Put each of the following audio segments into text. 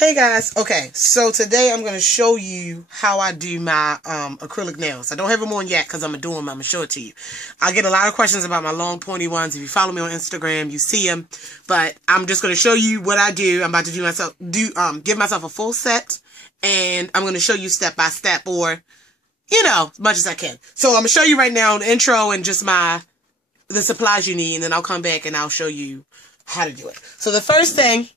Hey guys, okay, so today I'm going to show you how I do my acrylic nails. I don't have them on yet because I'm going to do them. I'm going to show it to you. I get a lot of questions about my long pointy ones. If you follow me on Instagram, you see them. But I'm just going to show you what I do. I'm about to give myself a full set, and I'm going to show you step by step, or, as much as I can. So I'm going to show you right now the intro and just the supplies you need, and then I'll come back and I'll show you how to do it. So the first thing,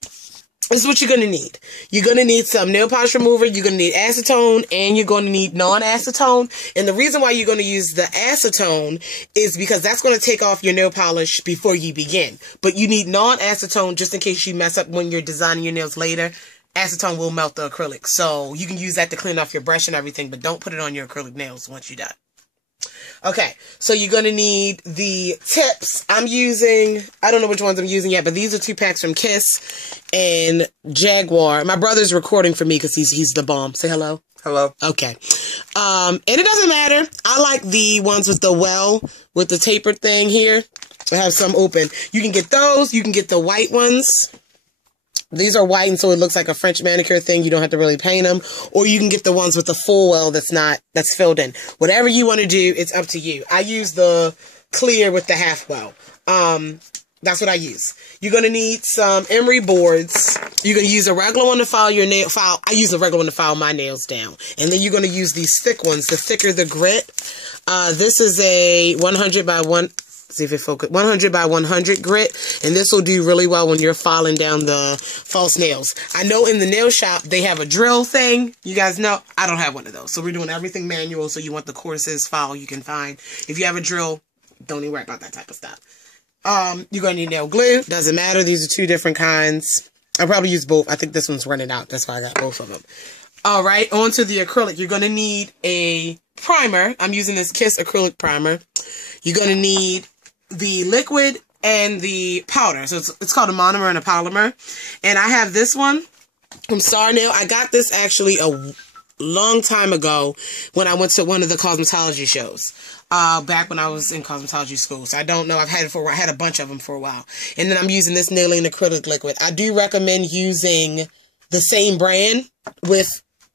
this is what you're going to need. You're going to need some nail polish remover, you're going to need acetone, and you're going to need non-acetone. And the reason why you're going to use the acetone is because that's going to take off your nail polish before you begin. But you need non-acetone just in case you mess up when you're designing your nails later. Acetone will melt the acrylic. So you can use that to clean off your brush and everything, but don't put it on your acrylic nails once you're done. Okay, so you're going to need the tips. I don't know which ones I'm using yet, but these are 2 packs from Kiss and Jaguar. My brother's recording for me because he's the bomb. Say hello. Hello. Okay. And it doesn't matter. I like the ones with with the tapered thing here. I have some open. You can get those. You can get the white ones. These are white, and so it looks like a French manicure thing. You don't have to really paint them. Or you can get the ones with the full well that's filled in. Whatever you want to do, it's up to you. I use the clear with the half well. That's what I use. You're going to need some emery boards. You're going to use a regular one to file your nail file. I use a regular one to file my nails down. And then you're going to use these thick ones. The thicker the grit. This is a 100 by 100 by 100 grit, and this will do really well when you're filing down the false nails. I know in the nail shop they have a drill thing. You guys know I don't have one of those, so we're doing everything manual. So you want the coarsest file you can find. If you have a drill, don't even worry about that type of stuff. You're gonna need nail glue. Doesn't matter. These are 2 different kinds. I'll probably use both. I think this one's running out. That's why I got both of them. All right, on to the acrylic. You're gonna need a primer. I'm using this Kiss acrylic primer. You're gonna need the liquid and the powder. So it's called a monomer and a polymer. And I have this one from Star Nail. I got this actually a long time ago when I went to one of the cosmetology shows. Back when I was in cosmetology school. So I don't know. I had a bunch of them for a while. And then I'm using this nailing acrylic liquid. I do recommend using the same brand with,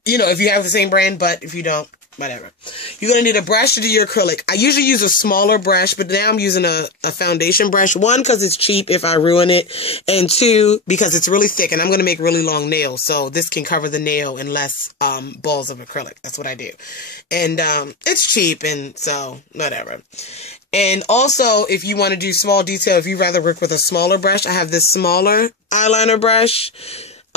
if you have the same brand, but if you don't, whatever. You're going to need a brush to do your acrylic. I usually use a smaller brush, but now I'm using a foundation brush. 1, because it's cheap if I ruin it. And 2, because it's really thick and I'm going to make really long nails. So this can cover the nail in less balls of acrylic. That's what I do. And it's cheap, and so whatever. And also, if you want to do small detail, if you rather work with a smaller brush, I have this smaller eyeliner brush.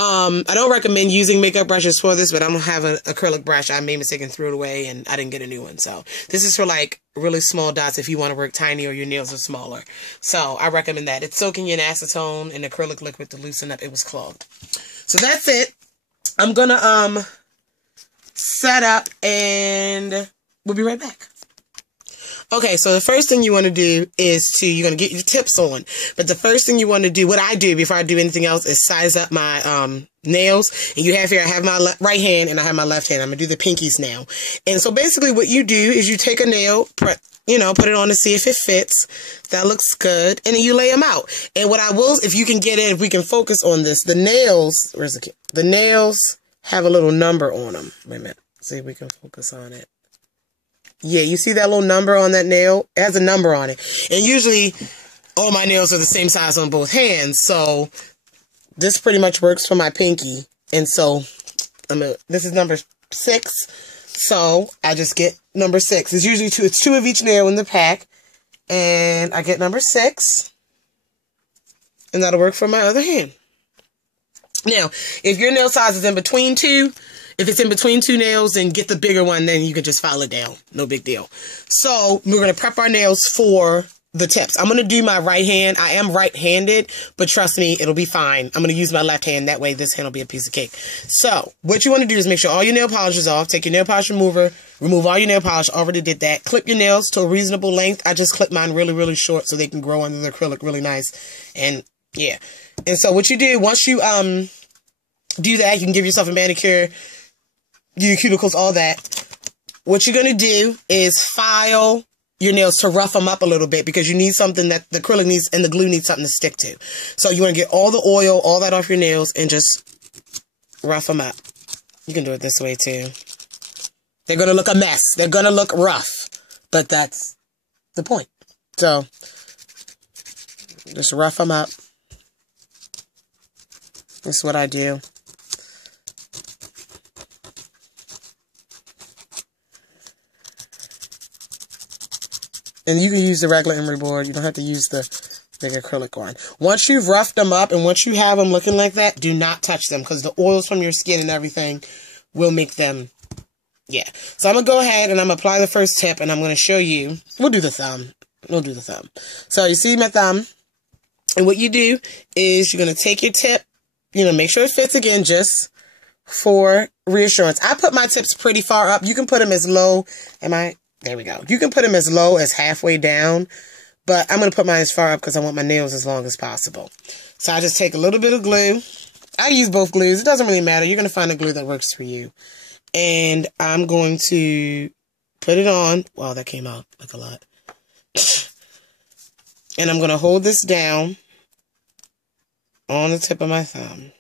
I don't recommend using makeup brushes for this, but I'm going to have an acrylic brush. I made a mistake and threw it away, and I didn't get a new one. So this is for like really small dots if you want to work tiny or your nails are smaller. So I recommend that. It's soaking in acetone and acrylic liquid to loosen up. It was clogged. So that's it. I'm going to set up, and we'll be right back. Okay, so the first thing you want to do is you're going to get your tips on. But the first thing you want to do, what I do before I do anything else, is size up my nails. And you have here, I have my right hand and I have my left hand. I'm going to do the pinkies now. And so basically what you do is you take a nail, put it on to see if it fits. That looks good. And then you lay them out. And what I will, if you can get in, if we can focus on this, the nails, where's the kid? The nails have a little number on them. Wait a minute. See if we can focus on it. Yeah, you see that little number on that nail? It has a number on it. And usually, all my nails are the same size on both hands. So, this pretty much works for my pinky. And so, this is number 6. So, I just get number 6. It's usually 2. It's 2 of each nail in the pack. And I get number 6. And that'll work for my other hand. Now, if your nail size is in between 2... If it's in between 2 nails, then get the bigger one, then you can just file it down. No big deal. So, we're going to prep our nails for the tips. I'm going to do my right hand. I am right-handed, but trust me, it'll be fine. I'm going to use my left hand. That way, this hand will be a piece of cake. So, what you want to do is make sure all your nail polish is off. Take your nail polish remover. Remove all your nail polish. Already did that. Clip your nails to a reasonable length. I just clip mine really, really short so they can grow under the acrylic really nice. And, yeah. And so, what you do, once you do that, you can give yourself a manicure, your cuticles, all that. What you're going to do is file your nails to rough them up a little bit because you need something that the acrylic needs and the glue needs something to stick to. So you want to get all the oil, all that off your nails and just rough them up. You can do it this way too. They're going to look a mess. They're going to look rough. But that's the point. So, just rough them up. This is what I do. And you can use the regular emery board. You don't have to use the big acrylic one. Once you've roughed them up and once you have them looking like that, do not touch them because the oils from your skin and everything will make them, yeah. So I'm going to go ahead and I'm going to apply the first tip and I'm going to show you. We'll do the thumb. We'll do the thumb. So you see my thumb. And what you do is you're going to take your tip, you know, make sure it fits again just for reassurance. I put my tips pretty far up. You can put them as low. There we go. You can put them as low as halfway down. But I'm going to put mine as far up because I want my nails as long as possible. So I just take a little bit of glue. I use both glues. It doesn't really matter. You're going to find a glue that works for you. And I'm going to put it on. Wow, that came out like a lot. And I'm going to hold this down on the tip of my thumb.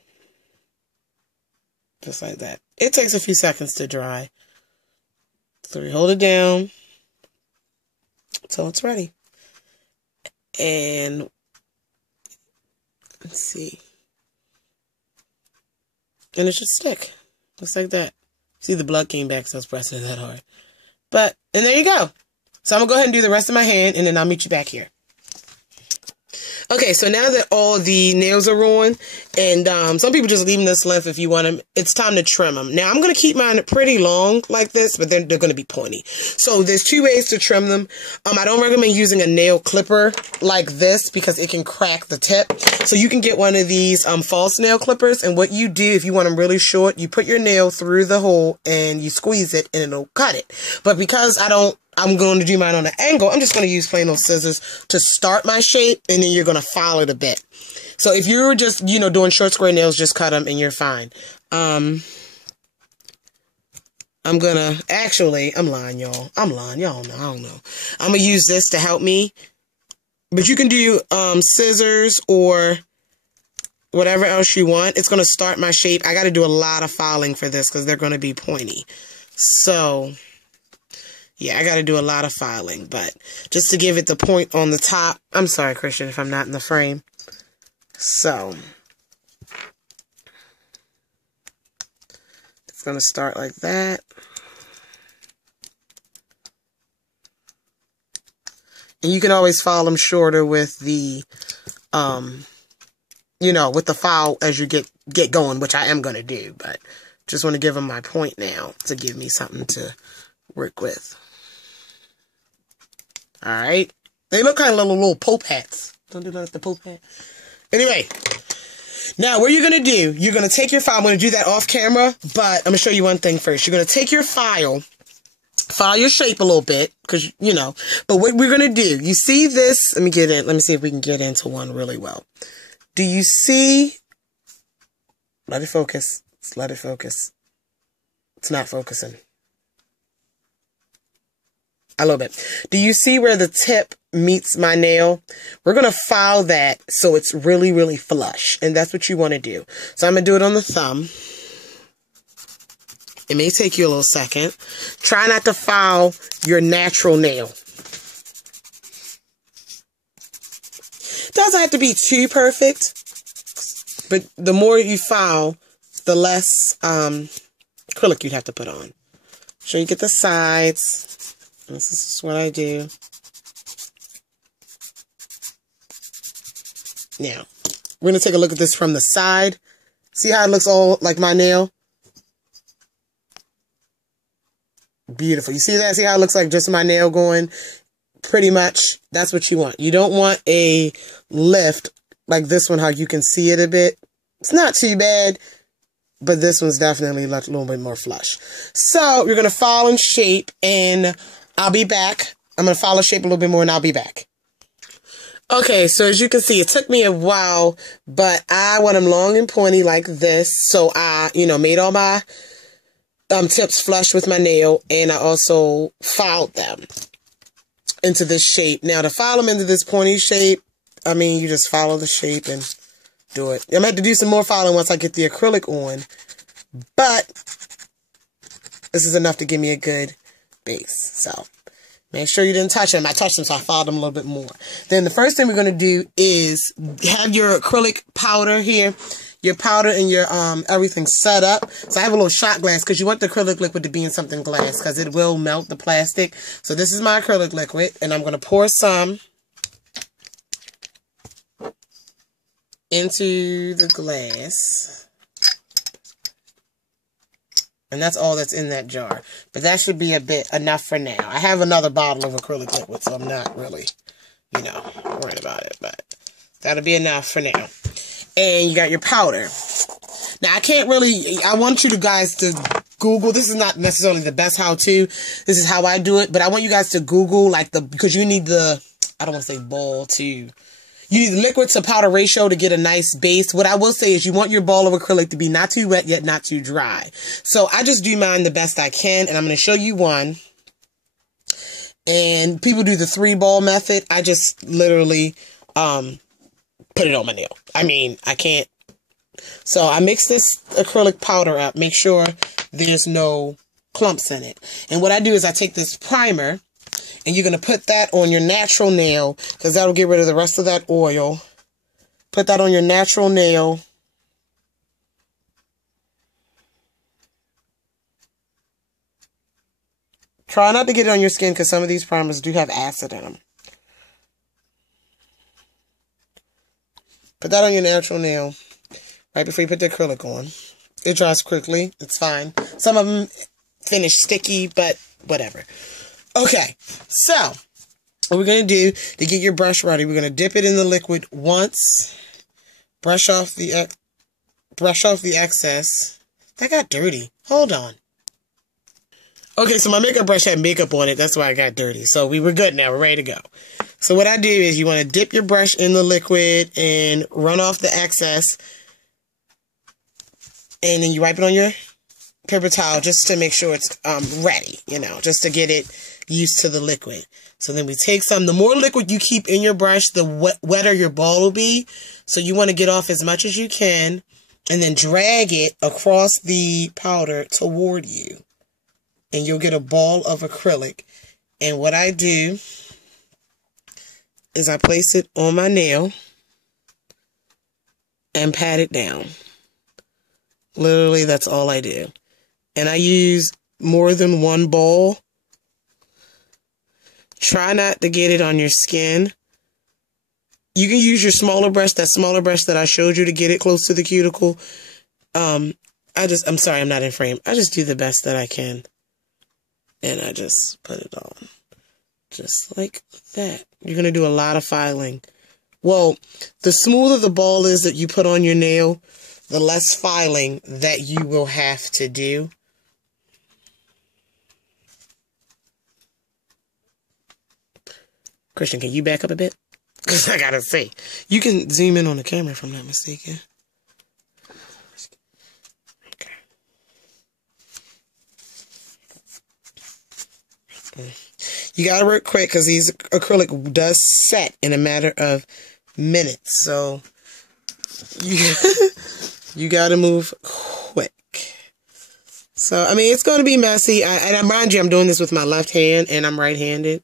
Just like that. It takes a few seconds to dry. So we hold it down until it's ready. And let's see. And it should stick. Just like that. See, the blood came back, so I was pressing it that hard. And there you go. So I'm going to go ahead and do the rest of my hand, and then I'll meet you back here. Okay, so now that all the nails are on, and some people just leave them this length if you want them, it's time to trim them. Now, I'm going to keep mine pretty long like this, but they're going to be pointy. So there's two ways to trim them. I don't recommend using a nail clipper like this because it can crack the tip. So you can get one of these false nail clippers, and what you do if you want them really short, you put your nail through the hole and you squeeze it and it'll cut it. But because I'm going to do mine on an angle, I'm just going to use plain old scissors to start my shape, and then you're going to file it a bit. So if you're just, you know, doing short square nails, just cut them and you're fine. I'm lying, y'all. Y'all know, I don't know. I'm going to use this to help me. But you can do scissors or whatever else you want. It's going to start my shape. I got to do a lot of filing for this because they're going to be pointy. So yeah, I got to do a lot of filing, but just to give it the point on the top. I'm sorry, Christian, if I'm not in the frame. So it's going to start like that. And you can always file them shorter with the, you know, with the file as you get going, which I am going to do, but just want to give them my point now to give me something to work with. All right. They look kind of little Pope hats. Don't do that with the Pope hat. Anyway, now what you're going to do, you're going to take your file. I'm going to do that off camera, but I'm going to show you one thing first. You're going to take your file your shape a little bit, because, you know, but what we're going to do, you see this? Let me see if we can get into one really well. Do you see? Let it focus. Let it focus. It's not focusing. A little bit. Do you see where the tip meets my nail? We're going to file that so it's really, really flush. And that's what you want to do. So I'm going to do it on the thumb. It may take you a little second. Try not to file your natural nail. It doesn't have to be too perfect. But the more you file, the less acrylic you'd have to put on. So you get the sides. This is what I do. Now, we're going to take a look at this from the side. See how it looks all like my nail? Beautiful. You see that? See how it looks like just my nail going? Pretty much, that's what you want. You don't want a lift like this one, how you can see it a bit. It's not too bad, but this one's definitely like a little bit more flush. So, you're going to file in shape, and I'll be back. I'm going to follow shape a little bit more, and I'll be back. Okay, so as you can see, it took me a while, but I want them long and pointy like this. So I, you know, made all my tips flush with my nail, and I also filed them into this shape. Now, to file them into this pointy shape, I mean, you just follow the shape and do it. I'm going to have to do some more filing once I get the acrylic on. but this is enough to give me a good base. So make sure you didn't touch them. I touched them, so I followed them a little bit more. Then the first thing we're going to do is have your acrylic powder here. Your powder and your everything set up. So I have a little shot glass because you want the acrylic liquid to be in something glass because it will melt the plastic. So this is my acrylic liquid, and I'm going to pour some into the glass. And that's all that's in that jar. But that should be enough for now. I have another bottle of acrylic liquid, so I'm not really, worried about it. But that'll be enough for now. And you got your powder. Now, I want you guys to Google. This is not necessarily the best how-to. This is how I do it. But I want you guys to Google, because you need I don't want to say ball to, you need the liquid to powder ratio to get a nice base. What I will say is you want your ball of acrylic to be not too wet, yet not too dry. So I just do mine the best I can, and I'm going to show you one. And people do the 3-ball method. I just literally, put it on my nail. I mean, I can't. So I mix this acrylic powder up. Make sure there's no clumps in it. And what I do is I take this primer, and you're going to put that on your natural nail because that'll get rid of the rest of that oil. Put that on your natural nail. Try not to get it on your skin because some of these primers do have acid in them. Put that on your natural nail right before you put the acrylic on. It dries quickly. It's fine. Some of them finish sticky, but whatever. Okay, so what we're going to do to get your brush ready, we're going to dip it in the liquid once. Brush off the excess. That got dirty. Hold on. Okay, so my makeup brush had makeup on it. That's why I got dirty. So we were good now. We're ready to go. So what I do is you want to dip your brush in the liquid and run off the excess. And then you wipe it on your paper towel just to make sure it's ready, just to get it used to the liquid. So then we take some. The more liquid you keep in your brush, the wetter your ball will be. So you want to get off as much as you can and then drag it across the powder toward you. And you'll get a ball of acrylic. And what I do is I place it on my nail and pat it down. Literally, that's all I do. And I use more than one ball. Try not to get it on your skin. You can use your smaller brush, that smaller brush that I showed you to get it close to the cuticle. I'm sorry, I'm not in frame. I just do the best that I can. And I just put it on. Just like that. You're going to do a lot of filing. Well, the smoother the ball is that you put on your nail, the less filing that you will have to do. Christian, can you back up a bit? Because I got to see. You can zoom in on the camera if I'm not mistaken. You gotta work quick because these acrylic does set in a matter of minutes. So you gotta move quick. So, I mean, it's gonna be messy. And mind you, I'm doing this with my left hand and I'm right-handed.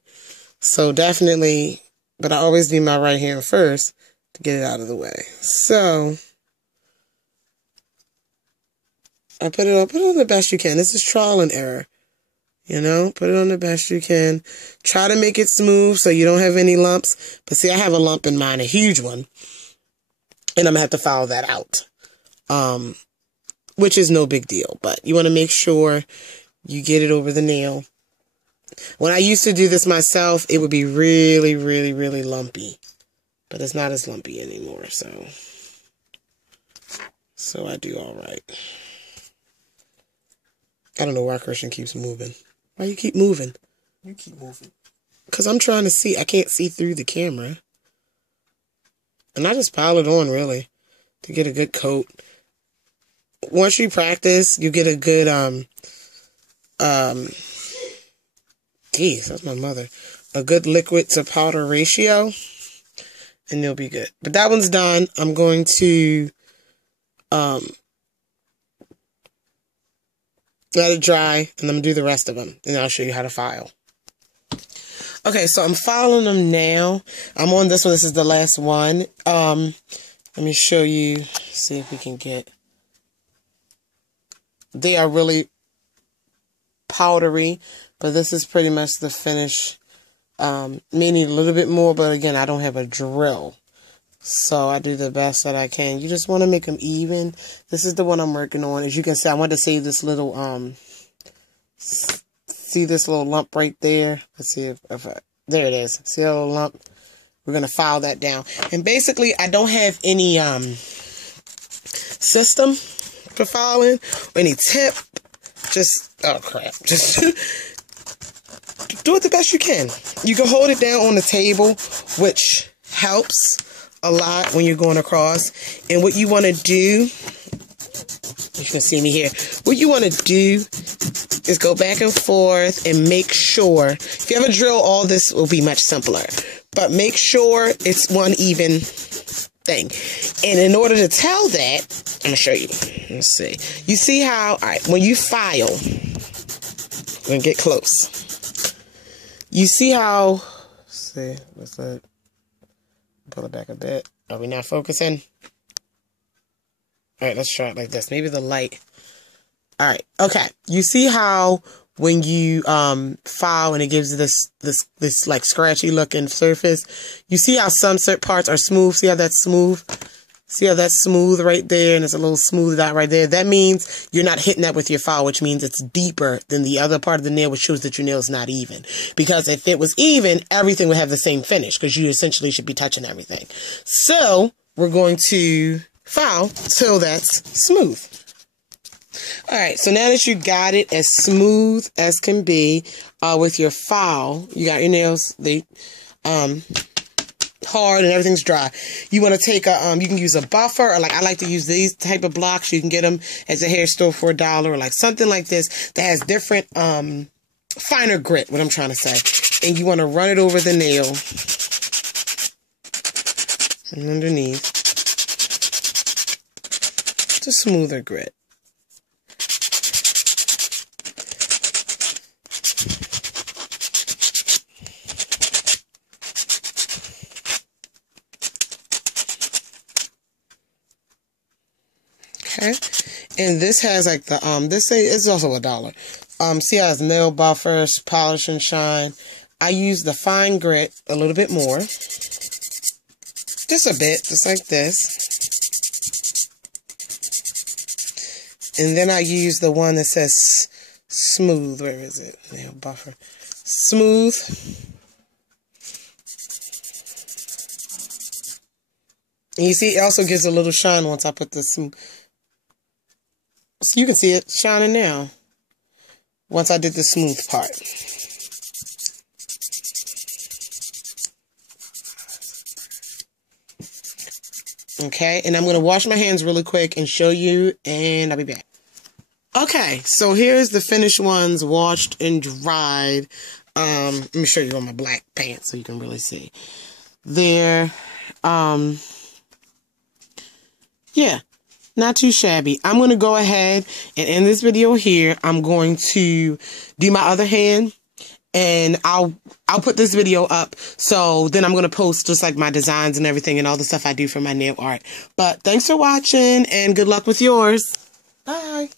So definitely, but I always do my right hand first to get it out of the way. So I put it on the best you can. This is trial and error. Put it on the best you can. Try to make it smooth so you don't have any lumps. But see, I have a lump in mine, a huge one. And I'm going to have to file that out. Which is no big deal. But you want to make sure you get it over the nail. When I used to do this myself, it would be really, really, really lumpy. But it's not as lumpy anymore. So I do all right. I don't know why Christian keeps moving. Why you keep moving? You keep moving. Because I'm trying to see. I can't see through the camera. And I just pile it on, really, to get a good coat. Once you practice, you get a good, geez, that's my mother. A good liquid to powder ratio. And you'll be good. But that one's done. I'm going to, let it dry, and I'm going to do the rest of them, and I'll show you how to file. Okay, so I'm filing them now. I'm on this one. This is the last one. Let me show you, see if we can get... They are really powdery, but this is pretty much the finish. May need a little bit more, but again, I don't have a drill. So I do the best that I can. You just want to make them even. This is the one I'm working on. As you can see, I want to save this little, see this little lump right there? Let's see if there it is. See that little lump? We're going to file that down. And basically, I don't have any, system for filing, or any tip. Just, oh crap. Just do it the best you can. You can hold it down on the table, which helps a lot when you're going across. And what you want to do, you can see me here, what you want to do is go back and forth and make sure, if you have a drill, all this will be much simpler, but make sure it's one even thing. And in order to tell that, I'm going to show you. Let's see. You see how, all right, when you file, I'm going to get close. You see how, let's see, what's that? Pull it back a bit. Are we not focusing? All right, let's try it like this. Maybe the light. All right. Okay. You see how when you file and it gives this like scratchy looking surface. You see how some parts are smooth. See how that's smooth? See how that's smooth right there, and it's a little smooth out right there. That means you're not hitting that with your file, which means it's deeper than the other part of the nail, which shows that your nail is not even. Because if it was even, everything would have the same finish, because you essentially should be touching everything. So we're going to file till that's smooth. All right, so now that you got it as smooth as can be with your file, you got your nails, they hard and everything's dry. You want to take a, you can use a buffer, or like I like to use these type of blocks. You can get them at the hair store for $1, or like something like this that has different, finer grit, what I'm trying to say. And you want to run it over the nail and underneath to smoother grit. Okay, and this has like the this is also $1. See how it's nail buffers, polish and shine. I use the fine grit a little bit more, just a bit, just like this. And then I use the one that says smooth. Where is it? Nail buffer, smooth. And you see, it also gives a little shine once I put the smooth. So you can see it shining now once I did the smooth part. Okay, and I'm going to wash my hands really quick and show you, and I'll be back. Okay, so here's the finished ones, washed and dried. Let me show you on my black pants so you can really see. They're, yeah. Not too shabby. I'm going to go ahead and end this video here. I'm going to do my other hand, and I'll put this video up. So then I'm going to post just like my designs and everything and all the stuff I do for my nail art. But thanks for watching, and good luck with yours. Bye.